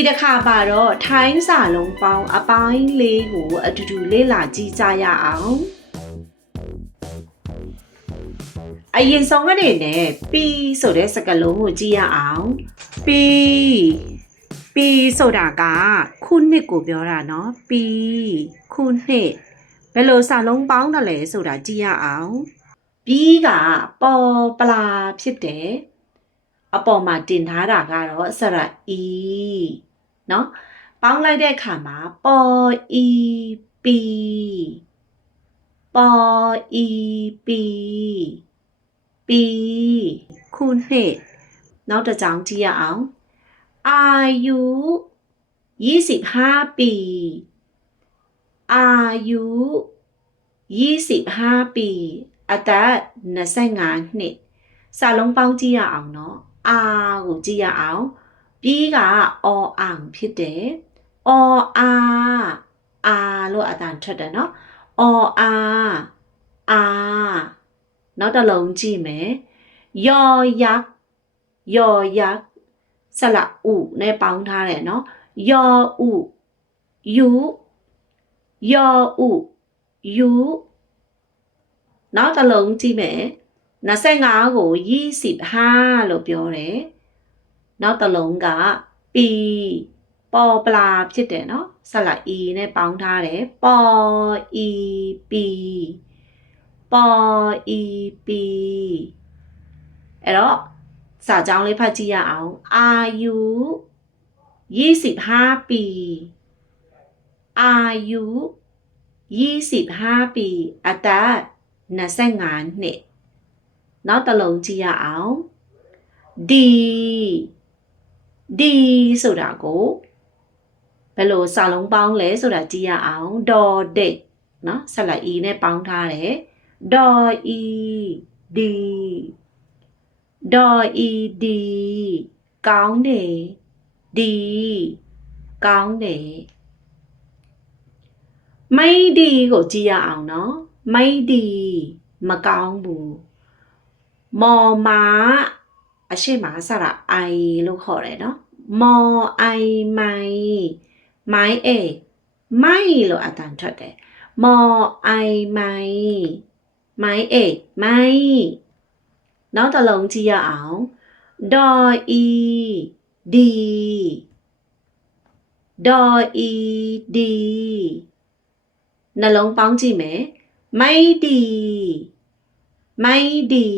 ဒီတစ်ခါပါတော့ထိုင်းစာလုံးပေါင်းအပိုင်းလေးကိုအတူတူလေ့လာကြည့်ကြရအောင်အရင်ဆုံးကနေနဲ့ပီဆိုတဲ့စကားလုံးကိုကြည့်ရအောင်ပီပီဆိုတာကခုနှစ်ကိုပြောတာเนาะပီခုနှစ်ဘယ်လိုစာလုံးပေါင်းတယ်လဲဆိုတာကြည့်ရအောင်ပြီးကပေါ်ပလာဖြစ်တယ်အပေါ်မှာတင်ထားတာကတော့အစရအီนาะ ป้องไลได้ขาะมา ปออีปีปออีปี ปีคูณเหตุนอกจะจังจียเอาอายุยี่สิบห้าปี อายุยี่สิบห้าปีอาแต่นะใส่งานเนี่ยสาลงเป้าจียเอาเนาะอาวเจียเอาาပြီးကအော်အောင်ဖြစ်တယ်အော်အာအာလို့အတန်ထွက်တယ်နော်အော်အာအာနောက်တစ်လုံးကြည့်မယ်ယော်ယက်ယော်ယက်ဆလဥနဲ့ပေါင်းထားတယ်နော်ယော်ဥယူယော်ဥယူနောက်တစ်လုံးကြည့်မယ်25ကို25လို့ပြောတယ်นอกตะลงกะปีปอปลาဖြစ်တเนาะสละอีในปองท่าเลยปออีปี ปออีปีเอ้อสาจองเลยพัดจี้อเอาอายุยี่สิบห้าปีอายุยี่สิบห้าปีอัตรางานเนี่ยนอกตะลงจี้อเอาดีဒီဆိုတာကိုဘယ်လိုစာလုံးပေါင်းလဲဆိုတာကြည့်ရအောင်ဒေါ်ဒိတ်နော်ဆက်လိုက် e နဲ့ပေါင်းထားတယ်ဒေါ် e ဒီဒေါ် e ဒီကောင်းတယ်ဒီကောင်းတယ်မိုင်းဒီကိုကြည့်ရအောင်နော်မိုင်းဒီမကောင်းဘူးမော်မာอาชีพมาสระไอลูกขอเลยเนาะ มอไอไม้ไม้เอ ไม้ลูกอาจารย์ชดเลยมอไอไม้ไม้เอ ไม้น้องตลงจียาเอาดออี ดี ดออี ดีนลงป้องจีไหมไม่ดี ไม่ดี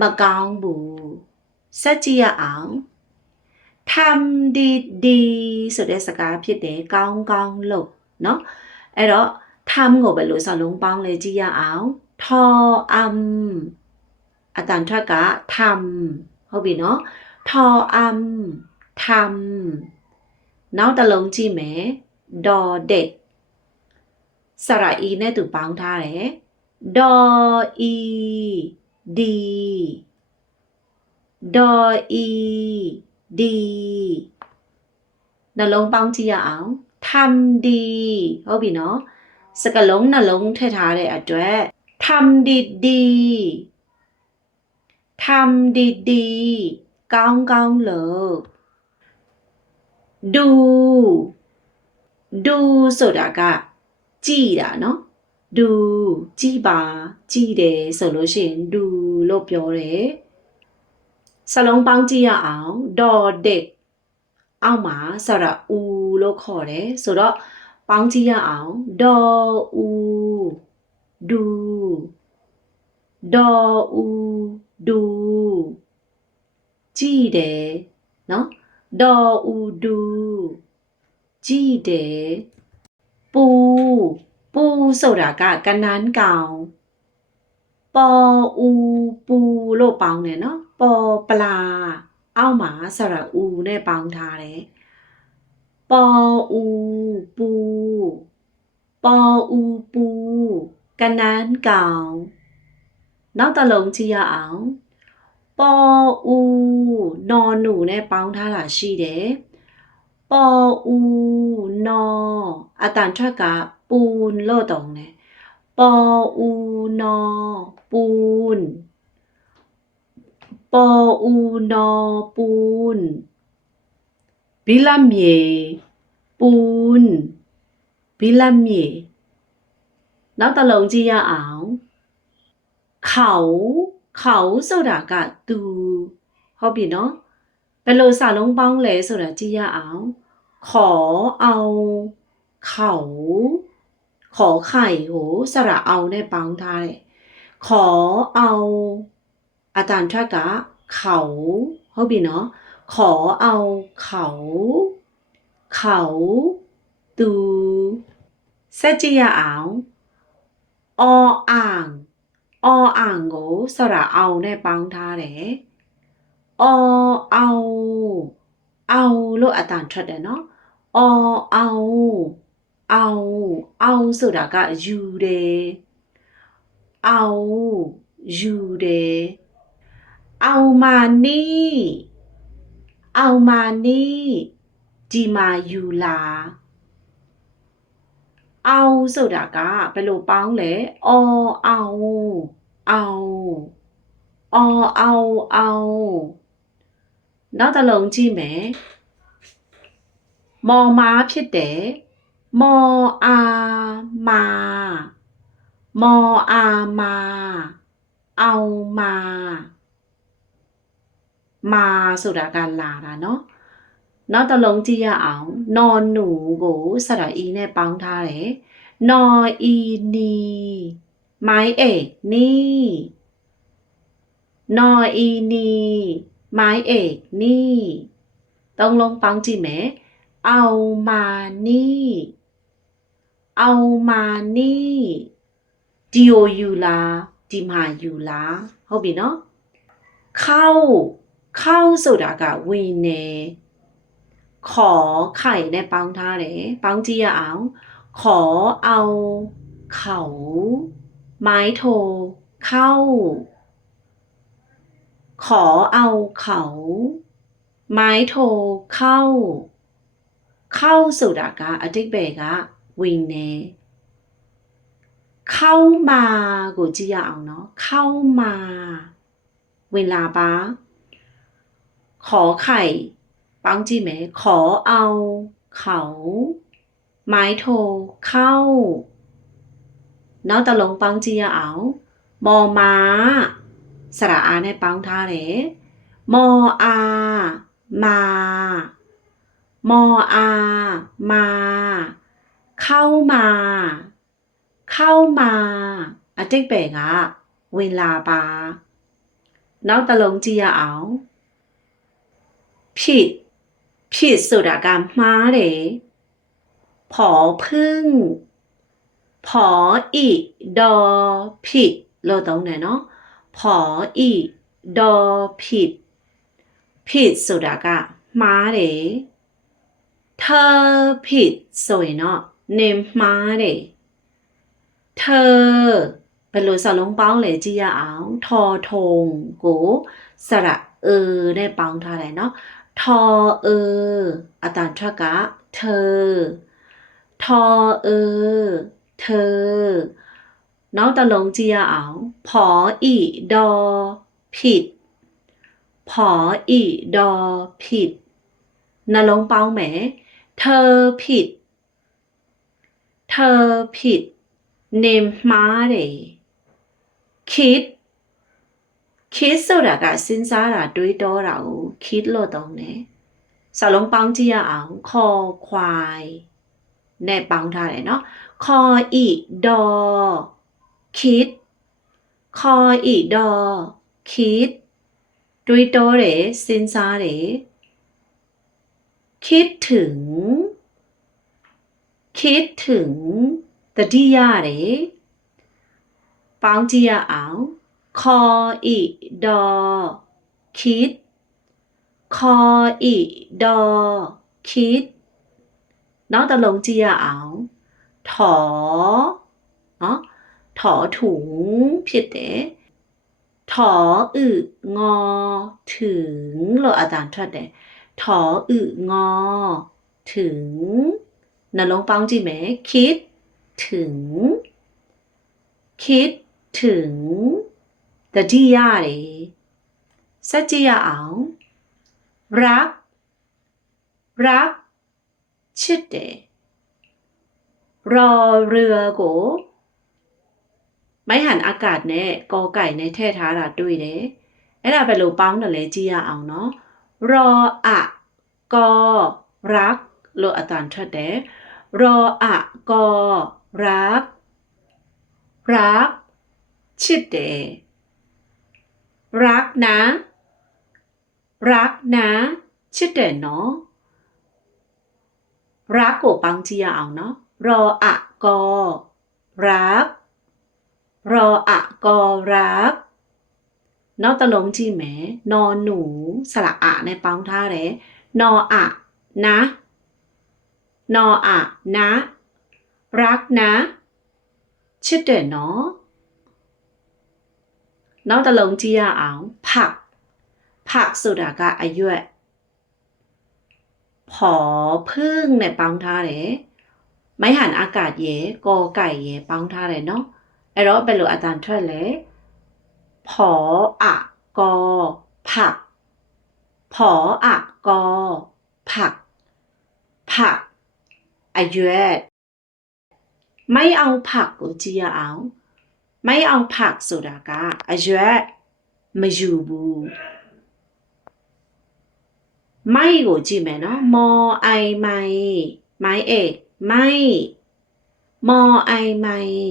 မကောင်းဘူးစัจကြရအောင်ทำดีดีဆိုတဲ့စကားဖြစ်တယ်ကောင်းကောင်းလုပ်เนาะအဲ့တော့ทำကိုဘယ်လိုစလုံးပေါင်းလဲကြည့်ရအောင်ทออัมအတန်ထွက်ကทำဟုတ်ပြီเนาะทออัมทำနောက်တစ်လုံးကြည့်မယ်ดอเด็ดစရာအီနဲ့သူပေါင်းထားတယ်ดออีดี ดออี ดีနှလုံးပေါင်းကြည့်ရအောင်ทำดีဟုတ်ပြီနော်စကလုံးနှလုံးထည့်ထားတဲ့အတွက်ทำดีดีทำดีดีကောင်းကောင်းလုပ်ดู ดูဆိုတာကကြည်တာเนาะดูជីပါជីတယ်ဆိုလို့ရှိရင်ดูလို့ပြောတယ်စလုံးပေါင်းကြည့်ရအောင်ဒေါ်ဒက်အောက်မှာစရအူလို့ခေါ်တယ်ဆိုတော့ပေါင်းကြည့်ရအောင်ဒေါ်အူဒူဒေါ်အူဒူကြည်တယ်နော်ဒေါ်အူဒူကြည်တယ်ပူปูဆိုတာကကနန်းကောင်ပေါ်อูปูလို့ပေါင်းတယ်နော်ပေါ်ပလာအောက်မှာဆိုတော့อูနဲ့ပေါင်းထားတယ်ပေါ်อูปูပေါ်อูปูကနန်းကောင်နောက်တစ်လုံးကြည့်ရအောင်ပေါ်อูนอนหนูနဲ့ပေါင်းထားတာရှိတယ်ปอู นออาตานชยกะปูนโลตองเนี่ยปอู นอ ปูนปอู นอ ปูน บิลามีปูน บิลามีแล้วตะลงจียาอาวเขา เขาโซดากะตูเขาบีเนาะเป็นိုစာလုံးပงါင်းလဲဆိုတာကြည့်ရအขอเอา เขา ขอไข่โหสระเอาได้ปังไดยขอเอา อาจารย์ทากะเขาเขาบีเนาะขอเอาเขา เขาตูเซจิยาเอาออ่างออ่างโหสระเอาได้ปังท่าเลยอလို့အတန်ထွက်တယ်နော်အော်အောင်အောင်အောင်ဆိုတာကယူတယ်အောင်ယူတယ်အောင်မာနီအောင်မာနီဒီမာယူလာအောင်ဆိုတာကဘယ်လိုပေါင်းလဲအော်အောင်အောင်အော်အောင်အောင်နောက်တစ်လုံးကြည့်မယ်มอมาพิดเดมออามา มออามา เอามา มาสุดาการลาละเนาะนอกตลงจีเอานอนหนูโกสระอีเน่ปองทาเลยนออีนี ไม้เอกนี่ นออีนี ไม้เอกนี่ ต้องลงปังจีเมเอามานี่ เอามานี่ဒီကိုယူလားဒီမှာယူလားဟုတ်ပြီနော်เข้า เข้าဆိုတာကဝင်နေခေါ်ခိုင်နဲ့ပေါင်းထားတယ်ပေါင်းကြည့်ရအောင်ခေါ်เอาเขาไม้โทเข้า ขอเอาเขา ไม้โทเข้าเข้าสุดတกကอတดเ်กဲကဝင်နေเข้ามา กูจียาเอาเนาะเข้ามา เวลาာပาขอไข่ ปังจีเหมขอเอา เขาไม้โทเข้าเนาะตะลงปังจียาเอา มอมาสระอาในปังท่าเลยมออา มามออา มา เข้ามา เข้ามาอาจจะเป็นอะเวลาปาแล้วตลงจีเอาผิดผิดสุดอาการมาเลยผอพึ่งผออีดอผิดเราต้องไหนเนาะผออีดอผิดผิดสุดอาการมาเลยเธอผิดสวยเนาะเนมมาเดเธอเป็นรูสลงเป้าเลยจียาวอทอทงกูสระเออได้เปอาทอะไรเนาะทอเอออาตารชักกะเธอทอเออเธอ น้องตะลงจียาเอาผออีดอ ผิดผออีดอ ผิดนลงเป้าแหมธอผิด เธอผิดเนมมาเรคิด คิดสุดะกาสินสาระด้วยตัวเราคิดโลตรงนี้สาวลงปังที่อ่างคอควายในปังท่าเยเนาะ คออีดอ คิด คออีดอ คิดด้วยตัวเรสินสาเรคิดถึงคิดถึงตี่ยาเรปังจียาเอา คออีดอ คิด คออีดอ คิด น้องตะลงจียาเอา ถอเนาะถอถุงผิดเต้ถออึงอถึงเราอาจารย์ชอดเด้ถออึงอถึงนลงปังจีแม่คิดถึง คิดถึงแต่ที่ยากเลยสัจจะเอา รัก รัก ชิดเดรอเรือโกไม่หันอากาศเนี่ยกอไก่ในแทท้าราด้วยเน่้ไอเราไปรูปังนั่นเลยจียเอาเนาะรออะกอรักโลอตานทัดเดรออะกอรักรักชิดเดรักนะ รักนะชิดเดเนาะรักโกปังจียเอาเนาะรออะกอรัก รออะกอรักนอตลงจีแหมนอนหนูสละอะในปังท่าเลยนออะนะนออะ นะ รักนะชื่อเด่นเนาะน้องตะลงจียา๋อาผัก ผักสุดากะอายุผอพึ่งในปังทาเยไม่หันอากาศเยกอไก่เยปังทาเยเนาะไอ้ราเป็นหลวงอาจารย์ช่วยเลย ผออะกอผักผออะกอผักผักအရွက်မိုင်အောင်ဖတ်ကိုကြည့်ရအောင်မိုင်အောင်ဖတ်ဆိုတာကအရွက်မယူဘူးမိုင်ကိုကြည့်မယ်နော်မော်အိုင်မိုင်မိုင်အေမိုင်မော်အိုင်မိုင်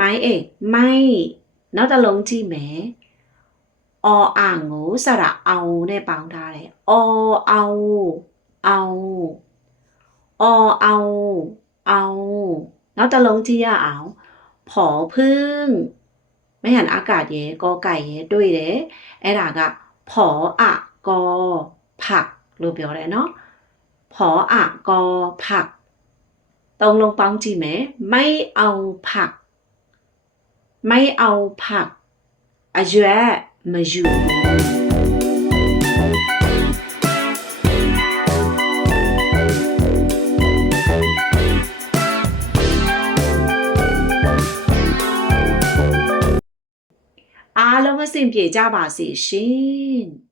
မိုင်အေမိုင်နောက်တစ်လုံးကြည့်မယ်အော်အန်ကိုစတာအောင်နဲ့ပေါင်းထားတယ်အော်အောင်အောင်อ เอา เอา แล้วตะลงจียาเอาผอพึ่งไม่เห็นอากาศเย่กอไก่เยด้วยเด้ไอ้หลักอะผออะ กอผักรู้เปล่าเลยเนาะผออะ กอผัก ตรงลงปังจีไหม ไม่เอาผัก ไม่เอาผักอาจจะมาอยู่ဆင့်ပြေကြပါစေရှင်။